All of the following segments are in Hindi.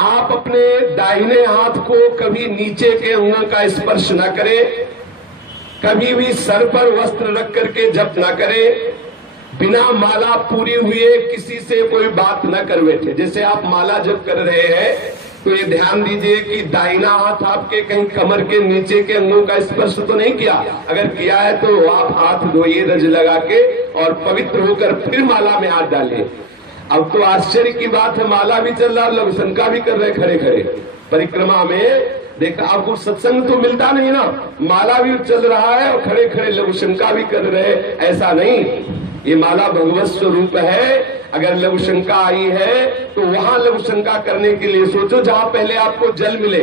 आप अपने दाहिने हाथ को कभी नीचे के अंगों का स्पर्श न करें, कभी भी सर पर वस्त्र रख करके जप न करें, बिना माला पूरी हुए किसी से कोई बात न कर बैठे। जैसे आप माला जप कर रहे हैं तो ये ध्यान दीजिए कि दाहिना हाथ आपके कहीं कमर के नीचे के अंगों का स्पर्श तो नहीं किया। अगर किया है तो आप हाथ धोइए रज लगा के और पवित्र होकर फिर माला में हाथ डालिए। अब तो आश्चर्य की बात है, माला भी चल रहा, लघुशंका भी कर रहे खड़े खड़े परिक्रमा में। देखा आपको सत्संग तो मिलता नहीं ना, माला भी चल रहा है और खड़े खड़े लघुशंका भी कर रहे। ऐसा नहीं, ये माला भगवत स्वरूप है। अगर लघुशंका आई है तो वहां लघुशंका करने के लिए सोचो जहां पहले आपको जल मिले,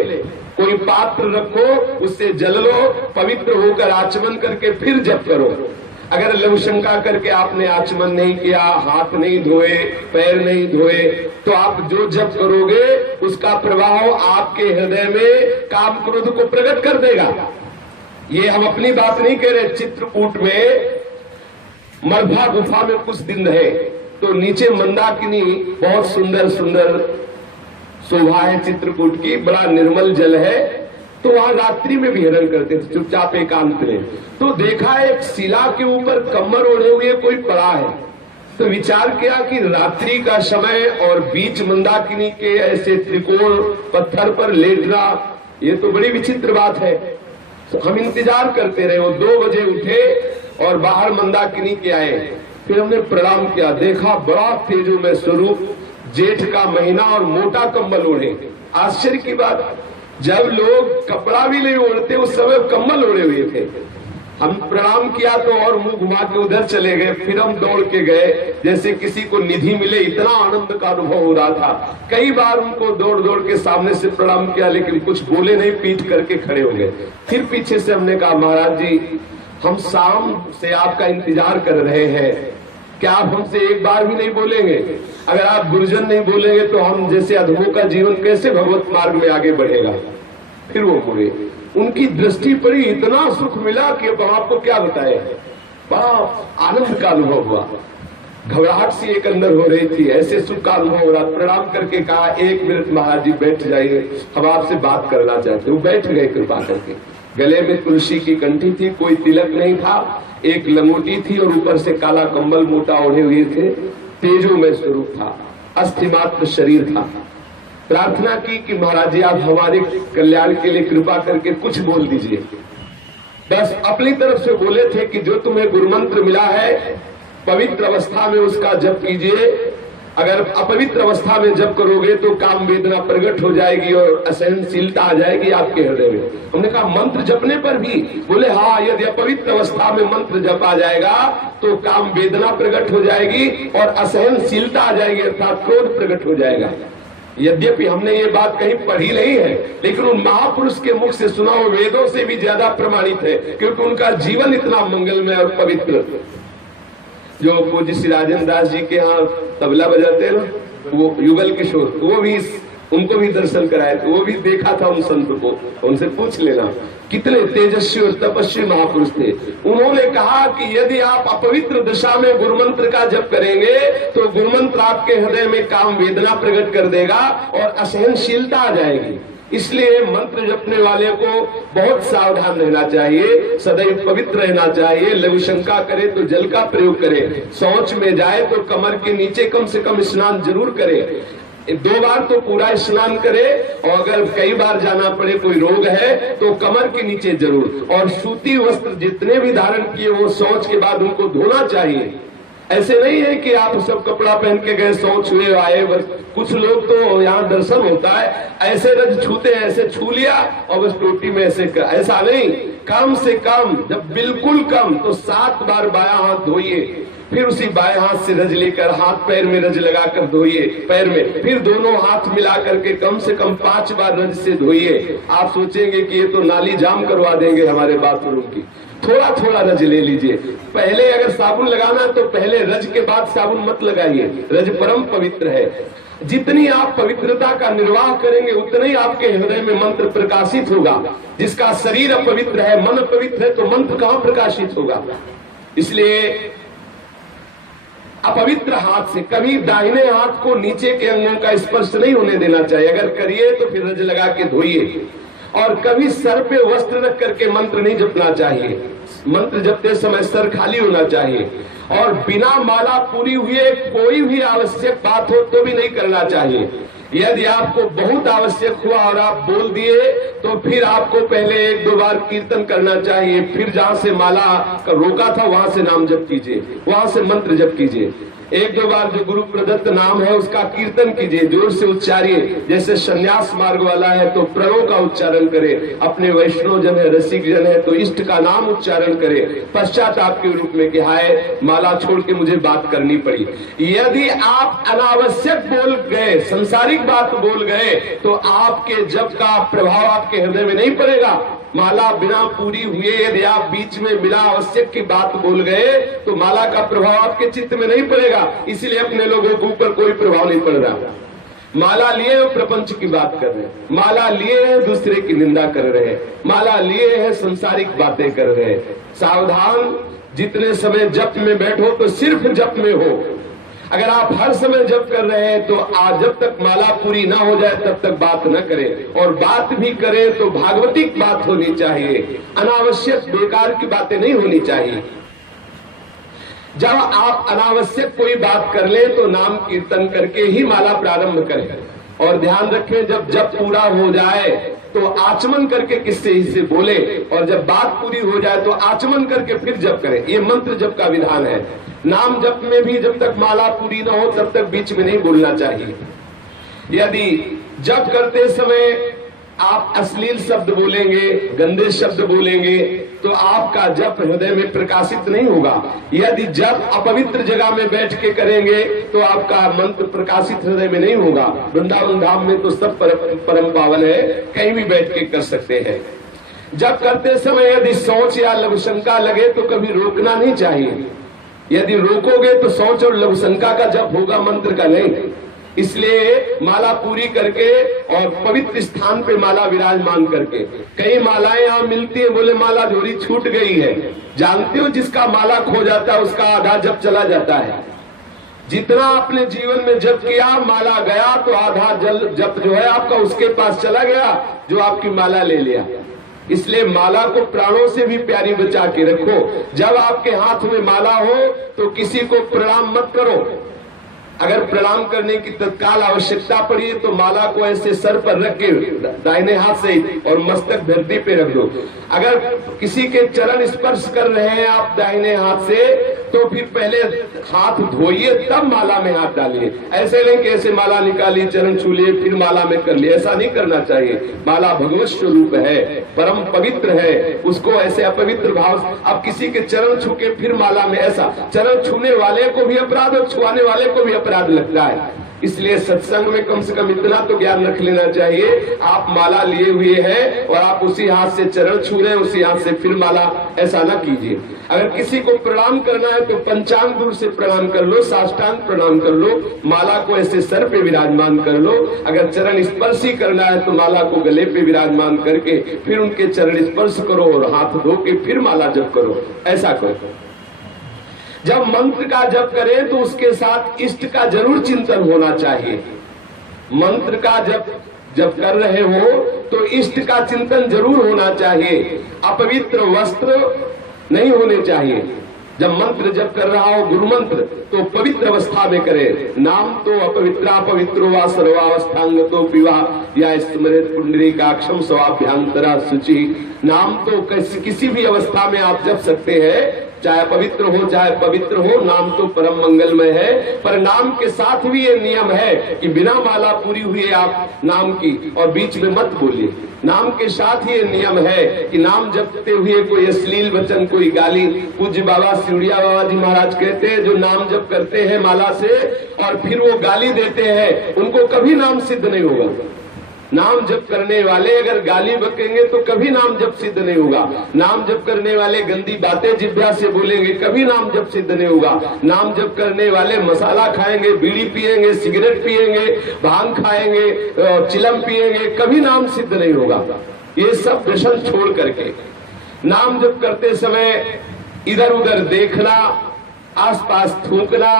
कोई पात्र रखो, उससे जल लो, पवित्र होकर आचमन करके फिर जप करो। अगर लघुशंका करके आपने आचमन नहीं किया, हाथ नहीं धोए, पैर नहीं धोए, तो आप जो जप करोगे उसका प्रभाव आपके हृदय में काम क्रोध को प्रकट कर देगा। ये हम अपनी बात नहीं कह रहे। चित्रकूट में मरभा गुफा में कुछ दिन रहे तो नीचे मंदाकिनी बहुत सुंदर सुंदर शोभा है चित्रकूट की, बड़ा निर्मल जल है। तो वहां रात्रि में विहरण करते थे चुपचाप एकांत में। तो देखा एक शिला के ऊपर कम्बल ओढ़े हुए कोई पड़ा है। तो विचार किया कि रात्रि का समय और बीच मंदाकिनी के ऐसे त्रिकोण पत्थर पर लेटना, ये तो बड़ी विचित्र बात है। तो हम इंतजार करते रहे। वो 2 बजे उठे और बाहर मंदाकिनी के आए। फिर हमने प्रणाम किया, देखा बड़ा तेजोमय स्वरूप, जेठ का महीना और मोटा कंबल ओढ़े। आश्चर्य की बात, जब लोग कपड़ा भी नहीं ओढ़ते उस समय कंबल ओढ़े हुए थे। हम प्रणाम किया तो और मुंह घुमा के उधर चले गए। फिर हम दौड़ के गए जैसे किसी को निधि मिले, इतना आनंद का अनुभव हो रहा था। कई बार उनको दौड़ दौड़ के सामने से प्रणाम किया लेकिन कुछ बोले नहीं, पीठ करके खड़े हो गए। फिर पीछे से हमने कहा, महाराज जी हम शाम से आपका इंतजार कर रहे हैं, क्या आप हमसे एक बार भी नहीं बोलेंगे? अगर आप गुरुजन नहीं बोलेंगे तो हम जैसे अधमों का जीवन कैसे भगवत मार्ग में आगे बढ़ेगा? फिर वो बोले, उनकी दृष्टि पड़ी, इतना सुख मिला कि अब आपको क्या बताए। बड़ा आनंद का अनुभव हुआ, घबराहट सी एक अंदर हो रही थी, ऐसे सुख का अनुभव हो रहा। प्रणाम करके कहा, 1 मिनट महाराज जी बैठ जाइए, हम आपसे बात करना चाहते। वो बैठ गए कृपा करके। गले में तुलसी की कंठी थी, कोई तिलक नहीं था, एक लंगोटी थी और ऊपर से काला कंबल मोटा ओढ़े हुए थे। तेजोमय स्वरूप था, अस्थिमात्र शरीर था। प्रार्थना की कि महाराज जी आप हमारे कल्याण के लिए कृपा करके कुछ बोल दीजिए। बस अपनी तरफ से बोले थे कि जो तुम्हें गुरु मंत्र मिला है पवित्र अवस्था में उसका जप कीजिए। अगर अपवित्र अवस्था में जप करोगे तो काम वेदना प्रकट हो जाएगी और असहनशीलता आ जाएगी आपके हृदय में। हमने कहा मंत्र जपने पर भी? बोले हाँ, यदि अपवित्र अवस्था में मंत्र जपा जाएगा तो काम वेदना प्रकट हो जाएगी और असहनशीलता आ जाएगी, अर्थात क्रोध प्रकट हो जाएगा। यद्यपि हमने ये बात कहीं पढ़ी नहीं है लेकिन उन महापुरुष के मुख से सुना हुआ वेदों से भी ज्यादा प्रमाणित है, क्योंकि उनका जीवन इतना मंगलमय और पवित्र। जो पूज्य श्री राजेंद्र दास जी के यहाँ तबला बजाते हैं ना, वो युगल किशोर, वो भी उनको भी दर्शन कराए थे, वो भी देखा था उन संत को, उनसे पूछ लेना कितने तेजस्वी और तपस्वी महापुरुष थे। उन्होंने कहा कि यदि आप अपवित्र दिशा में गुरुमंत्र का जप करेंगे तो गुरुमंत्र आपके हृदय में काम वेदना प्रकट कर देगा और असहनशीलता आ जाएगी। इसलिए मंत्र जपने वाले को बहुत सावधान रहना चाहिए, सदैव पवित्र रहना चाहिए। लघुशंका करे तो जल का प्रयोग करे, शौच में जाए तो कमर के नीचे कम से कम स्नान जरूर करे। 2 बार तो पूरा स्नान करे और अगर कई बार जाना पड़े, कोई रोग है तो कमर के नीचे जरूर। और सूती वस्त्र जितने भी धारण किए वो शौच के बाद उनको धोना चाहिए। ऐसे नहीं है कि आप सब कपड़ा पहन के गए, शौच हुए आए। बस कुछ लोग तो यहाँ दर्शन होता है ऐसे रज छूते हैं, ऐसे छू लिया और बस टोटी में ऐसा नहीं। कम से कम, जब बिल्कुल कम तो 7 बार बायां हाथ धोइए, फिर उसी बाएं हाथ से रज लेकर हाथ पैर में रज लगाकर धोइए पैर में, फिर दोनों हाथ मिला करके कम से कम 5 बार रज से धोइए। आप सोचेंगे कि ये तो नाली जाम करवा देंगे हमारे बाथरूम की। थोड़ा थोड़ा रज ले लीजिए। पहले अगर साबुन लगाना है तो पहले रज के बाद साबुन मत लगाइए, रज परम पवित्र है। जितनी आप पवित्रता का निर्वाह करेंगे उतना ही आपके हृदय में मंत्र प्रकाशित होगा। जिसका शरीर अपवित्र है, मन पवित्र है, तो मंत्र कहाँ प्रकाशित होगा? इसलिए अपवित्र हाथ से कभी दाहिने हाथ को नीचे के अंगों का स्पर्श नहीं होने देना चाहिए। अगर करिए तो फिर रज लगा के धोइए। और कभी सर पे वस्त्र रख करके मंत्र नहीं जपना चाहिए। मंत्र जपते समय सर खाली होना चाहिए। और बिना माला पूरी हुए कोई भी आवश्यक बात हो तो भी नहीं करना चाहिए। यदि आपको बहुत आवश्यक हुआ और आप बोल दिए तो फिर आपको पहले 1-2 बार कीर्तन करना चाहिए। फिर जहां से माला रोका था वहां से नाम जप कीजिए, वहां से मंत्र जप कीजिए। 1-2 बार जो गुरु प्रदत्त नाम है उसका कीर्तन कीजिए, जोर से उच्चारिए। जैसे संन्यास मार्ग वाला है तो प्रणव का उच्चारण करे, अपने वैष्णव जन है, रसिक जन है तो इष्ट का नाम उच्चारण करे पश्चाताप के रूप में कि हाय माला छोड़ के मुझे बात करनी पड़ी। यदि आप अनावश्यक बोल गए, संसारिक बात बोल गए तो आपके जप का प्रभाव आपके हृदय में नहीं पड़ेगा। माला बिना पूरी हुए यदि आप बीच में बिना आवश्यक की बात बोल गए तो माला का प्रभाव आपके चित्त में नहीं पड़ेगा। इसलिए अपने लोगों के ऊपर कोई प्रभाव नहीं पड़ रहा। माला लिए हो प्रपंच की बात कर रहे हैं, माला लिए हैं दूसरे की निंदा कर रहे हैं, माला लिए हैं संसारिक बातें कर रहे हैं। सावधान, जितने समय जप में बैठो तो सिर्फ जप में हो। अगर आप हर समय जप कर रहे हैं तो आज जब तक माला पूरी ना हो जाए तब तक बात न करें। और बात भी करें तो भागवतिक बात होनी चाहिए, अनावश्यक बेकार की बातें नहीं होनी चाहिए। जब आप अनावश्यक कोई बात कर ले तो नाम कीर्तन करके ही माला प्रारंभ करें। और ध्यान रखें जब जप पूरा हो जाए तो आचमन करके किससे इससे बोले, और जब बात पूरी हो जाए तो आचमन करके फिर जप करें। ये मंत्र जप का विधान है। नाम जप में भी जब तक माला पूरी ना हो तब तक बीच में नहीं बोलना चाहिए। यदि जप करते समय आप अश्लील शब्द बोलेंगे, गंदे शब्द बोलेंगे तो आपका जप हृदय में प्रकाशित नहीं होगा। यदि जप अपवित्र जगह में बैठ के करेंगे तो आपका मंत्र प्रकाशित हृदय में नहीं होगा। वृंदावन धाम में तो सब परम पावन है, कहीं भी बैठ के कर सकते हैं। जप करते समय यदि सोच या लघुशंका लगे तो कभी रोकना नहीं चाहिए। यदि रोकोगे तो सोच और लघुशंका का जप होगा, मंत्र का नहीं। इसलिए माला पूरी करके और पवित्र स्थान पे माला विराजमान करके। कई मालाएं यहाँ मिलती है, बोले माला झोरी छूट गई है। जानते हो जिसका माला खो जाता है उसका आधा जप चला जाता है। जितना अपने जीवन में जप किया, माला गया तो आधा जप जो है आपका उसके पास चला गया जो आपकी माला ले लिया। इसलिए माला को प्राणों से भी प्यारी बचा के रखो। जब आपके हाथ में माला हो तो किसी को प्रणाम मत करो। अगर प्रणाम करने की तत्काल आवश्यकता पड़ी तो माला को ऐसे सर पर रख के दाहिने हाथ से और मस्तक धरती पे रख दो। अगर किसी के चरण स्पर्श कर रहे हैं आप दाहिने हाथ से तो फिर पहले हाथ धोइए तब माला में हाथ डालिए। ऐसे नहीं कि ऐसे माला निकाली, चरण छू लिए, फिर माला में कर लिए, ऐसा नहीं करना चाहिए। माला भगवत स्वरूप है, परम पवित्र है, उसको ऐसे अपवित्र भाव। अब किसी के चरण छू के फिर माला में, ऐसा चरण छूने वाले को भी अपराध और छुआने वाले को भी अपराध लगता है। इसलिए सत्संग में कम से कम इतना तो ज्ञान रख लेना चाहिए, आप माला लिए हुए हैं और आप उसी हाथ से चरण छू रहे हैं, उसी हाथ से फिर माला, ऐसा ना कीजिए। अगर किसी को प्रणाम करना है तो पंचांग दूर से प्रणाम कर लो, साष्टांग प्रणाम कर लो, माला को ऐसे सर पे विराजमान कर लो। अगर चरण स्पर्श ही करना है तो माला को गले पे विराजमान करके फिर उनके चरण स्पर्श करो और हाथ धो के फिर माला जप करो, ऐसा करो। जब मंत्र का जप करें तो उसके साथ इष्ट का जरूर चिंतन होना चाहिए। मंत्र का जब कर रहे हो तो इष्ट का चिंतन जरूर होना चाहिए। अपवित्र वस्त्र नहीं होने चाहिए। जब मंत्र जप कर रहा हो गुरु मंत्र तो पवित्र अवस्था में करे। नाम तो अपवित्रा पवित्रो वा सर्वावस्थांगतो पिवा या स्मृत पुंडरीकाक्षम स्वाभ्यांतरा शुचि। नाम तो किसी भी अवस्था में आप जप सकते हैं, चाहे पवित्र हो चाहे पवित्र हो, नाम तो परम मंगलमय है। पर नाम के साथ भी ये नियम है कि बिना माला पूरी हुई आप नाम की और बीच में मत बोलिए। नाम के साथ ये नियम है कि नाम जपते हुए कोई अश्लील वचन, कोई गाली। पूज्य बाबा सिउड़िया बाबा जी महाराज कहते हैं जो नाम जप करते हैं माला से और फिर वो गाली देते हैं उनको कभी नाम सिद्ध नहीं होगा। नाम जप करने वाले अगर गाली बकेंगे तो कभी नाम जप सिद्ध नहीं होगा। नाम जप करने वाले गंदी बातें जिह्वा से बोलेंगे, कभी नाम जप सिद्ध नहीं होगा। नाम जप करने वाले मसाला खाएंगे, बीड़ी पिएंगे, सिगरेट पिएंगे, भांग खाएंगे, चिलम पिएंगे, कभी नाम सिद्ध नहीं होगा। ये सब व्यसन छोड़ करके नाम जप करते समय इधर उधर देखना, आसपास थूकना,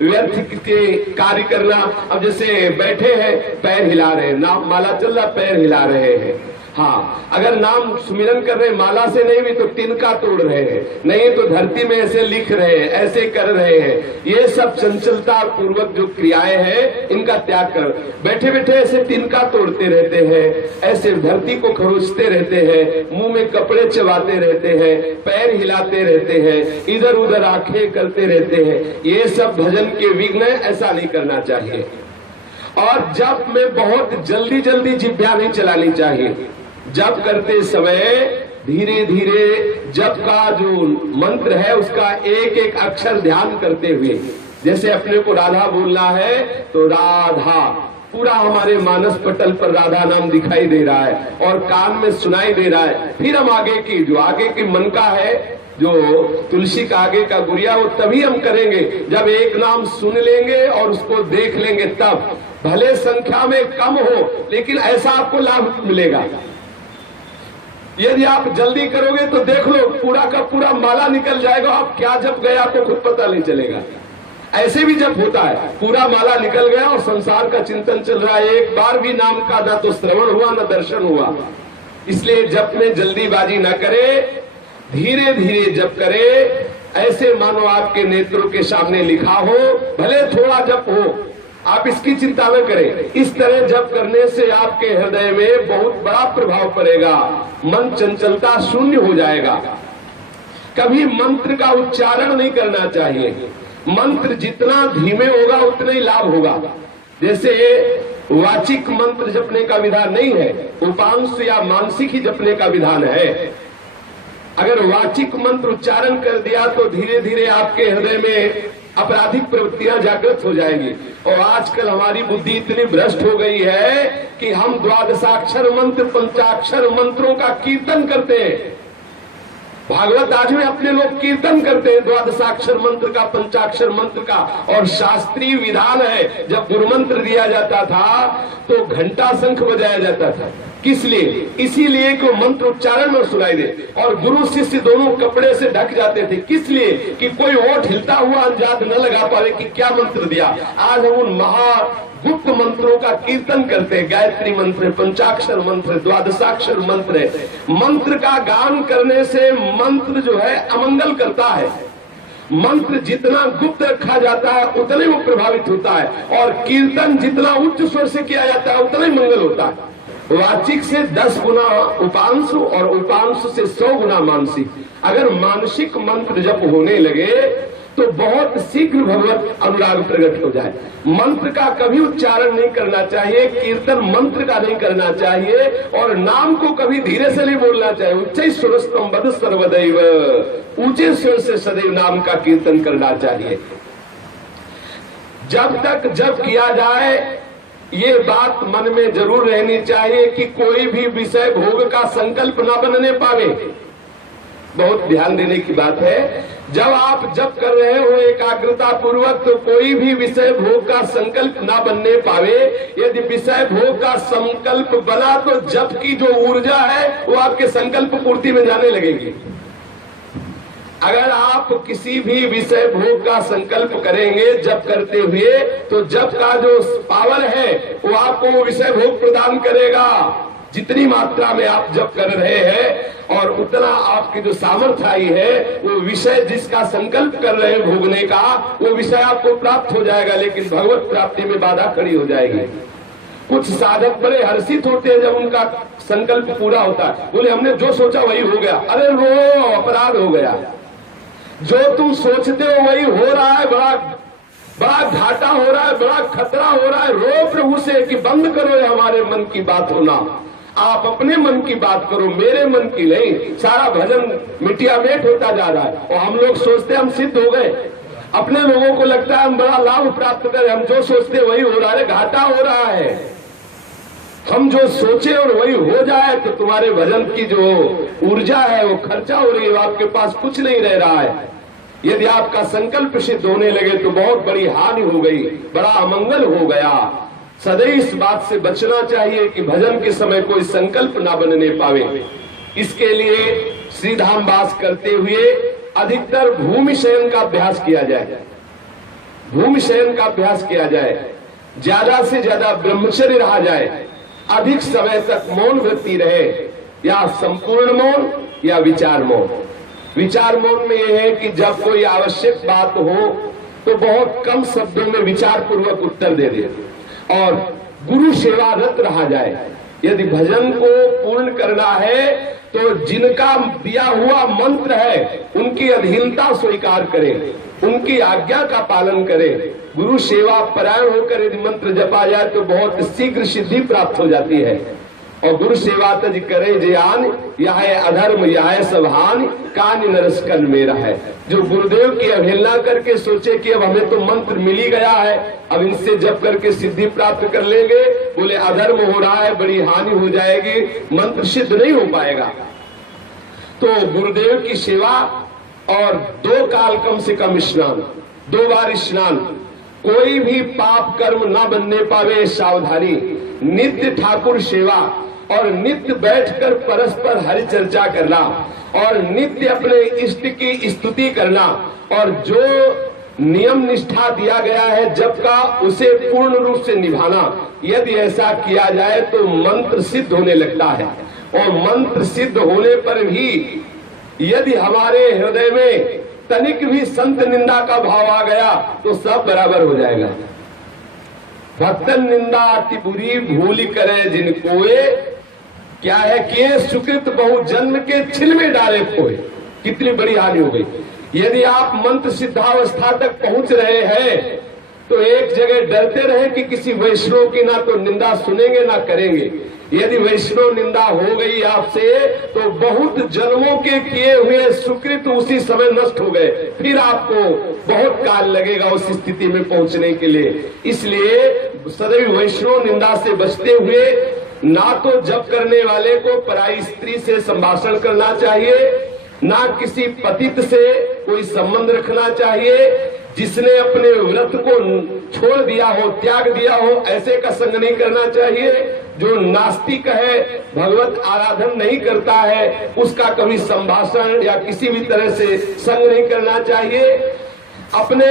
व्यर्थ के कार्य करना। अब जैसे बैठे हैं, पैर हिला रहे हैं, नाम माला चल रहा, पैर हिला रहे हैं। हाँ, अगर नाम सुमिरन कर रहे माला से नहीं भी तो तिनका तोड़ रहे हैं, नहीं तो धरती में ऐसे लिख रहे हैं, ऐसे कर रहे हैं। ये सब चंचलता पूर्वक जो क्रियाएं हैं इनका त्याग कर, बैठे बैठे ऐसे तिनका तोड़ते रहते हैं, ऐसे धरती को खरोचते रहते हैं, मुंह में कपड़े चबाते रहते हैं, पैर हिलाते रहते हैं, इधर उधर आंखें करते रहते हैं। ये सब भजन के विघ्न, ऐसा नहीं करना चाहिए। और जप में बहुत जल्दी जल्दी जिह्वा नहीं चलानी चाहिए। जप करते समय धीरे धीरे जप का जो मंत्र है उसका एक एक अक्षर ध्यान करते हुए, जैसे अपने को राधा बोलना है तो राधा पूरा हमारे मानस पटल पर राधा नाम दिखाई दे रहा है और कान में सुनाई दे रहा है। फिर हम आगे की जो आगे की मन का है, जो तुलसी का आगे का गुड़िया, वो तभी हम करेंगे जब एक नाम सुन लेंगे और उसको देख लेंगे। तब भले संख्या में कम हो लेकिन ऐसा आपको लाभ मिलेगा। यदि आप जल्दी करोगे तो देख लो पूरा का पूरा माला निकल जाएगा, आप क्या जब गए आपको खुद पता नहीं चलेगा। ऐसे भी जब होता है, पूरा माला निकल गया और संसार का चिंतन चल रहा है, एक बार भी नाम का ना तो श्रवण हुआ ना दर्शन हुआ। इसलिए जप में जल्दीबाजी न करे, धीरे धीरे जप करे। ऐसे मानो आपके नेत्रों के सामने लिखा हो, भले थोड़ा जप हो, आप इसकी चिंता न करें। इस तरह जप करने से आपके हृदय में बहुत बड़ा प्रभाव पड़ेगा, मन चंचलता शून्य हो जाएगा। कभी मंत्र का उच्चारण नहीं करना चाहिए। मंत्र जितना धीमे होगा उतना ही लाभ होगा। जैसे वाचिक मंत्र जपने का विधान नहीं है, उपांश या मानसिक ही जपने का विधान है। अगर वाचिक मंत्र उच्चारण कर दिया तो धीरे धीरे आपके हृदय में आपराधिक प्रवृत्तियां जागृत हो जाएंगी। और आजकल हमारी बुद्धि इतनी भ्रष्ट हो गई है कि हम द्वादशाक्षर मंत्र, पंचाक्षर मंत्रों का कीर्तन करते हैं। भागवत आज में अपने लोग कीर्तन करते हैं द्वादशाक्षर मंत्र का, पंचाक्षर मंत्र का। और शास्त्रीय विधान है, जब गुरु मंत्र दिया जाता था तो घंटा शंख बजाया जाता था। किस लिए? इसीलिए कि मंत्र उच्चारण में सुनाई दे। और गुरु शिष्य दोनों कपड़े से ढक जाते थे। किस लिए? कि कोई ओठ हिलता हुआ अंदाज न लगा पावे कि क्या मंत्र दिया। आज हम उन महागुप्त मंत्रों का कीर्तन करते हैं। गायत्री मंत्र, पंचाक्षर मंत्र, द्वादशाक्षर मंत्र है। मंत्र का गान करने से मंत्र जो है अमंगल करता है। मंत्र जितना गुप्त रखा जाता है उतना ही वो प्रभावित होता है। और कीर्तन जितना उच्च स्वर से किया जाता है उतना ही मंगल होता है। वाचिक से 10 गुना उपांशु और उपांशु से 100 गुना मानसिक। अगर मानसिक मंत्र जप होने लगे तो बहुत शीघ्र भगवत अनुराग प्रकट हो जाए। मंत्र का कभी उच्चारण नहीं करना चाहिए, कीर्तन मंत्र का नहीं करना चाहिए, और नाम को कभी धीरे से नहीं बोलना चाहिए। उच्च स्वरस्तम बद सर्वदैव, ऊंचे स्वर से सदैव नाम का कीर्तन करना चाहिए। जब तक जप किया जाए ये बात मन में जरूर रहनी चाहिए कि कोई भी विषय भोग का संकल्प न बनने पावे। बहुत ध्यान देने की बात है। जब आप जप कर रहे हो एकाग्रता पूर्वक तो कोई भी विषय भोग का संकल्प ना बनने पावे। यदि विषय भोग का संकल्प बना तो जप की जो ऊर्जा है वो आपके संकल्प पूर्ति में जाने लगेगी। अगर आप किसी भी विषय भोग का संकल्प करेंगे जप करते हुए तो जप का जो पावर है वो आपको वो विषय भोग प्रदान करेगा। जितनी मात्रा में आप जप कर रहे हैं और उतना आपकी जो सामर्थ्य आई है, वो विषय जिसका संकल्प कर रहे हैं भोगने का, वो विषय आपको प्राप्त हो जाएगा। लेकिन भगवत प्राप्ति में बाधा खड़ी हो जाएगी। कुछ साधक बड़े हर्षित होते हैं जब उनका संकल्प पूरा होता है। बोले हमने जो सोचा वही हो गया। अरे रो, अपराध हो गया। जो तुम सोचते हो वही हो रहा है। बड़ा घाटा हो रहा है, बड़ा खतरा हो रहा है। रो प्रभु से कि बंद करो ये हमारे मन की बात होना। आप अपने मन की बात करो, मेरे मन की नहीं। सारा भजन मिटिया मेट होता जा रहा है और हम लोग सोचते हम सिद्ध हो गए। अपने लोगों को लगता है हम बड़ा लाभ प्राप्त करें। हम जो सोचते वही हो रहा है, घाटा हो रहा है। हम जो सोचे और वही हो जाए तो तुम्हारे भजन की जो ऊर्जा है वो खर्चा हो रही है, आपके पास कुछ नहीं रह रहा है। यदि आपका संकल्प सिद्ध होने लगे तो बहुत बड़ी हानि हो गई, बड़ा अमंगल हो गया। सदैव इस बात से बचना चाहिए कि भजन के समय कोई संकल्प ना बनने पावे। इसके लिए श्रीधाम वास करते हुए अधिकतर भूमि शयन का अभ्यास किया जाए। भूमि शयन का अभ्यास किया जाए, ज्यादा से ज्यादा ब्रह्मचर्य रहा जाए, अधिक समय तक मौन वृत्ति रहे, या संपूर्ण मौन या विचार मौन। विचार मौन में यह है कि जब कोई आवश्यक बात हो तो बहुत कम शब्दों में विचार पूर्वक उत्तर दे दे और गुरु सेवारत रहा जाए। यदि भजन को पूर्ण करना है तो जिनका दिया हुआ मंत्र है उनकी अधीनता स्वीकार करें, उनकी आज्ञा का पालन करें। गुरु सेवा परायण होकर यदि मंत्र जपा जाए तो बहुत शीघ्र सिद्धि प्राप्त हो जाती है। और गुरु सेवा तज करे जयान, यह अधर्म यह सबहान, कान नरस कल मेरा है। जो गुरुदेव की अवहेलना करके सोचे कि अब हमें तो मंत्र मिल ही गया है, अब इनसे जप करके सिद्धि प्राप्त कर लेंगे, बोले अधर्म हो रहा है, बड़ी हानि हो जाएगी, मंत्र सिद्ध नहीं हो पाएगा। तो गुरुदेव की सेवा और 2 काल कम से कम स्नान, 2 बार स्नान, कोई भी पाप कर्म न बनने पावे सावधानी, नित्य ठाकुर सेवा और नित्य बैठकर परस्पर हरि चर्चा करना और नित्य अपने इष्ट की स्तुति करना और जो नियम निष्ठा दिया गया है जप का उसे पूर्ण रूप से निभाना। यदि ऐसा किया जाए तो मंत्र सिद्ध होने लगता है। और मंत्र सिद्ध होने पर भी यदि हमारे हृदय में तनिक भी संत निंदा का भाव आ गया तो सब बराबर हो जाएगा। भक्तन निंदा अति बुरी भूल करे जिन कोए, क्या है कि सुकृत बहु जन्म के छिल में डाले खोए। कितनी बड़ी हानि हो गई। यदि आप मंत्र सिद्धावस्था तक पहुंच रहे हैं तो एक जगह डरते रहे कि किसी वैष्णव की ना तो निंदा सुनेंगे ना करेंगे। यदि वैष्णव निंदा हो गई आपसे तो बहुत जन्मों के किए हुए सुकृत उसी समय नष्ट हो गए, फिर आपको बहुत काल लगेगा उस स्थिति में पहुंचने के लिए। इसलिए सदैव वैष्णव निंदा से बचते हुए ना तो जप करने वाले को पराई स्त्री से संभाषण करना चाहिए, ना किसी पतित से कोई संबंध रखना चाहिए। जिसने अपने व्रत को छोड़ दिया हो, त्याग दिया हो, ऐसे का संग नहीं करना चाहिए। जो नास्तिक है, भगवत आराधन नहीं करता है, उसका कभी संभाषण या किसी भी तरह से संग नहीं करना चाहिए। अपने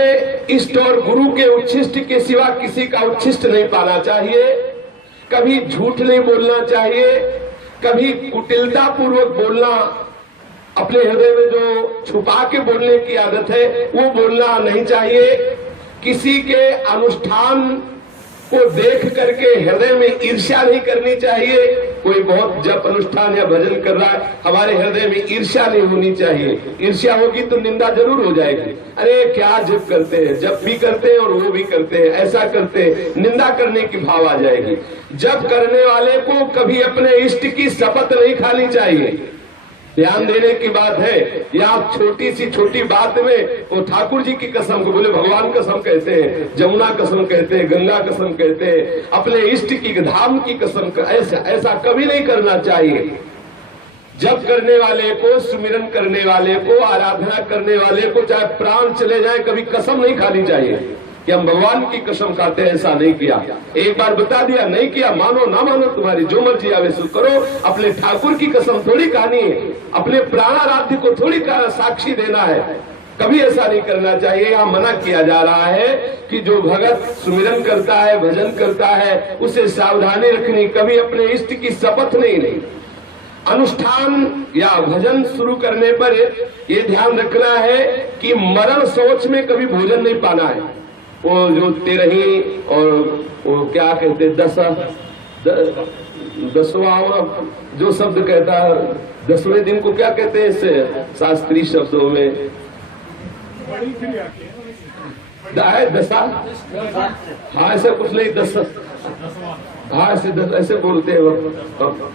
इष्ट और गुरु के उच्छिष्ट के सिवा किसी का उच्छिष्ट नहीं पाना चाहिए। कभी झूठ नहीं बोलना चाहिए, कभी कुटिलता पूर्वक बोलना, अपने हृदय में जो छुपा के बोलने की आदत है वो बोलना नहीं चाहिए। किसी के अनुष्ठान को देख करके हृदय में ईर्ष्या नहीं करनी चाहिए। कोई बहुत जप अनुष्ठान या भजन कर रहा है, हमारे हृदय में ईर्ष्या नहीं होनी चाहिए। ईर्ष्या होगी तो निंदा जरूर हो जाएगी। अरे क्या जप करते हैं, जप भी करते हैं और वो भी करते हैं, ऐसा करते हैं, निंदा करने की भाव आ जाएगी। जप करने वाले को कभी अपने इष्ट की शपथ नहीं खानी चाहिए। ध्यान देने की बात है। या आप छोटी सी छोटी बात में वो ठाकुर जी की कसम को बोले, भगवान कसम कहते हैं, जमुना कसम कहते हैं, गंगा कसम कहते हैं, अपने इष्ट की धाम की कसम, ऐसा कभी नहीं करना चाहिए। जप करने वाले को, सुमिरन करने वाले को, आराधना करने वाले को चाहे प्राण चले जाए कभी कसम नहीं खानी चाहिए कि हम भगवान की कसम खाते हैं। ऐसा नहीं किया, एक बार बता दिया, नहीं किया, मानो ना मानो तुम्हारी जो मर्जी आवे सो करो। अपने ठाकुर की कसम थोड़ी खानी है, अपने प्राणाराध्य को थोड़ी साक्षी देना है। कभी ऐसा नहीं करना चाहिए। यहाँ मना किया जा रहा है कि जो भगत सुमिरन करता है, भजन करता है, उसे सावधानी रखनी, कभी अपने इष्ट की शपथ नहीं। अनुष्ठान या भजन शुरू करने पर ये ध्यान रखना है कि मरण सोच में कभी भोजन नहीं पाना है। वो जो तेरही और वो क्या कहते दसवां जो शब्द कहता है, 10वें दिन को क्या कहते हैं इससे शास्त्रीय शब्दों में, दशा, हाँ ऐसा कुछ नहीं, हाँ ऐसे बोलते हैं।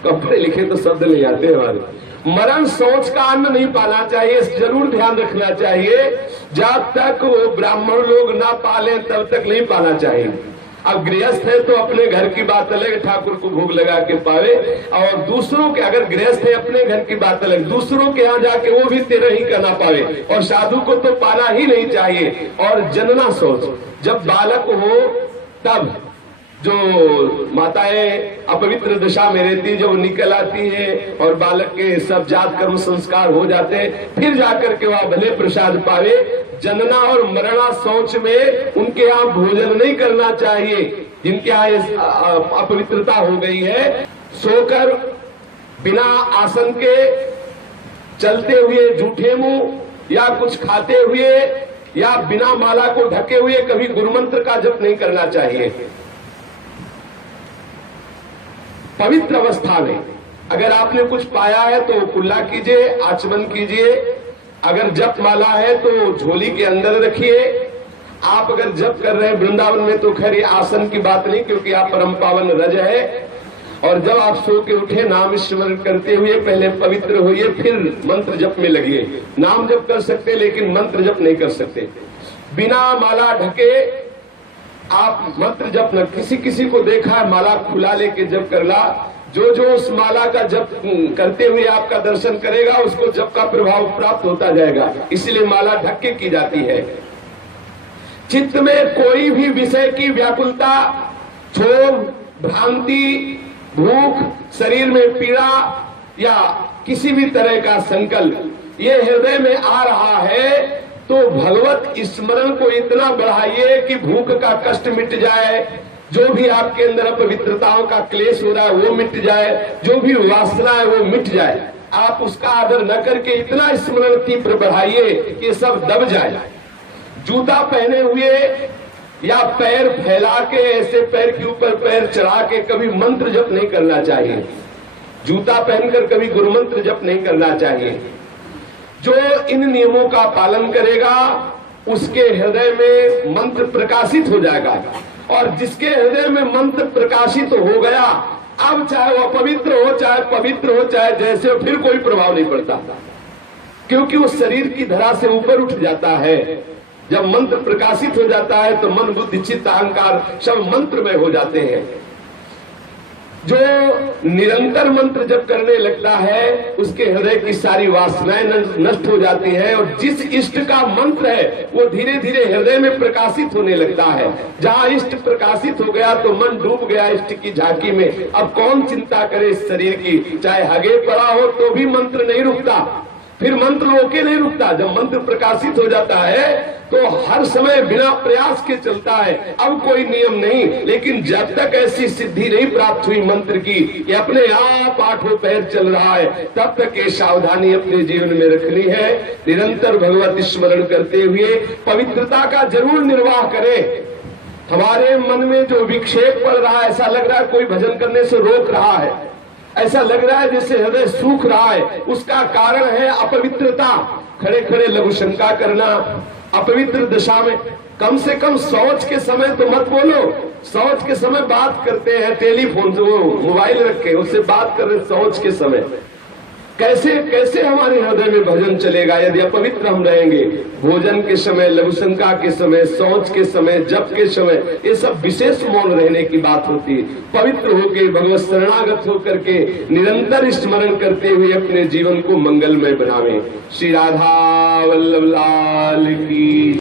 कपड़े लिखे तो शब्द नहीं आते हमारे। मरण सोच का अन्न नहीं पाना चाहिए, जरूर ध्यान रखना चाहिए। जब तक वो ब्राह्मण लोग ना पाले तब तक नहीं पाना चाहिए। अब गृहस्थ है तो अपने घर की बात अलग, ठाकुर को भोग लगा के पावे, और दूसरों के, अगर गृहस्थ है अपने घर की बात अलग, दूसरों के यहाँ जाके वो भी तेरह ही करना पावे। और साधु को तो पाना ही नहीं चाहिए। और जनना सोच, जब बालक हो तब जो माताएं अपवित्र दशा में रहती, जब निकल आती है और बालक के सब जात कर्म संस्कार हो जाते हैं, फिर जाकर के वह भले प्रसाद पावे। जनना और मरना सोच में उनके यहाँ भोजन नहीं करना चाहिए। जिनके यहाँ अपवित्रता हो गई है, सोकर बिना आसन के चलते हुए झूठे मुंह या कुछ खाते हुए या बिना माला को ढके हुए कभी गुरुमंत्र का जप नहीं करना चाहिए। पवित्र अवस्था में अगर आपने कुछ पाया है तो कुल्ला कीजिए, आचमन कीजिए। अगर जप माला है तो झोली के अंदर रखिए। आप अगर जप कर रहे हैं वृंदावन में तो खैर आसन की बात नहीं, क्योंकि आप परम पावन रज है। और जब आप सो के उठे नाम स्मरण करते हुए पहले पवित्र होइए, फिर मंत्र जप में लगिए। नाम जप कर सकते लेकिन मंत्र जप नहीं कर सकते। बिना माला ढके आप मंत्र जप न, किसी को देखा है माला खुला लेके जप करला, जो उस माला का जप करते हुए आपका दर्शन करेगा उसको जप का प्रभाव प्राप्त होता जाएगा। इसलिए माला ढक के की जाती है। चित्त में कोई भी विषय की व्याकुलता, क्षोभ, भ्रांति, भूख, शरीर में पीड़ा या किसी भी तरह का संकल्प ये हृदय में आ रहा है तो भगवत स्मरण को इतना बढ़ाइए कि भूख का कष्ट मिट जाए, जो भी आपके अंदर अपवित्रताओं का क्लेश हो रहा है वो मिट जाए, जो भी वासना है वो मिट जाए। आप उसका आदर न करके इतना स्मरण तीव्र बढ़ाइए कि सब दब जाए। जूता पहने हुए या पैर फैला के ऐसे पैर के ऊपर पैर चढ़ा के कभी मंत्र जप नहीं करना चाहिए। जूता पहनकर कभी गुरु मंत्र जप नहीं करना चाहिए। जो इन नियमों का पालन करेगा उसके हृदय में मंत्र प्रकाशित हो जाएगा, और जिसके हृदय में मंत्र प्रकाशित हो गया, अब चाहे वो अपवित्र हो चाहे पवित्र हो चाहे जैसे हो, फिर कोई प्रभाव नहीं पड़ता, क्योंकि वो शरीर की धरा से ऊपर उठ जाता है। जब मंत्र प्रकाशित हो जाता है तो मन बुद्धि चित्त अहंकार सब मंत्र में हो जाते हैं। जो निरंतर मंत्र जप करने लगता है उसके हृदय की सारी वासनाएं नष्ट हो जाती है, और जिस इष्ट का मंत्र है वो धीरे धीरे हृदय में प्रकाशित होने लगता है। जहाँ इष्ट प्रकाशित हो गया तो मन डूब गया इष्ट की झांकी में। अब कौन चिंता करे इस शरीर की, चाहे हगे पड़ा हो तो भी मंत्र नहीं रुकता, फिर मंत्र रोके नहीं रुकता। जब मंत्र प्रकाशित हो जाता है तो हर समय बिना प्रयास के चलता है। अब कोई नियम नहीं, लेकिन जब तक ऐसी सिद्धि नहीं प्राप्त हुई मंत्र की कि अपने आप आठों पैर चल रहा है, तब तक ये सावधानी अपने जीवन में रखनी है। निरंतर भगवत स्मरण करते हुए पवित्रता का जरूर निर्वाह करें। हमारे मन में जो विक्षेप पड़ रहा है, ऐसा लग रहा है कोई भजन करने से रोक रहा है, ऐसा लग रहा है जैसे हृदय सूख रहा है, उसका कारण है अपवित्रता। खड़े खड़े लघु शंका करना, अपवित्र दशा में कम से कम शौच के समय तो मत बोलो। शौच के समय बात करते हैं, टेलीफोन से वो मोबाइल रखे उससे बात कर रहे, शौच के समय कैसे कैसे हमारे हृदय में भजन चलेगा यदि अपवित्र हम रहेंगे। भोजन के समय, लघु शंका के समय, शौच के समय, जप के समय, ये सब विशेष मौन रहने की बात होती है। पवित्र होकर भगवत शरणागत होकर के निरंतर स्मरण करते हुए अपने जीवन को मंगलमय बनावे। श्री राधा वल्लभ लाल की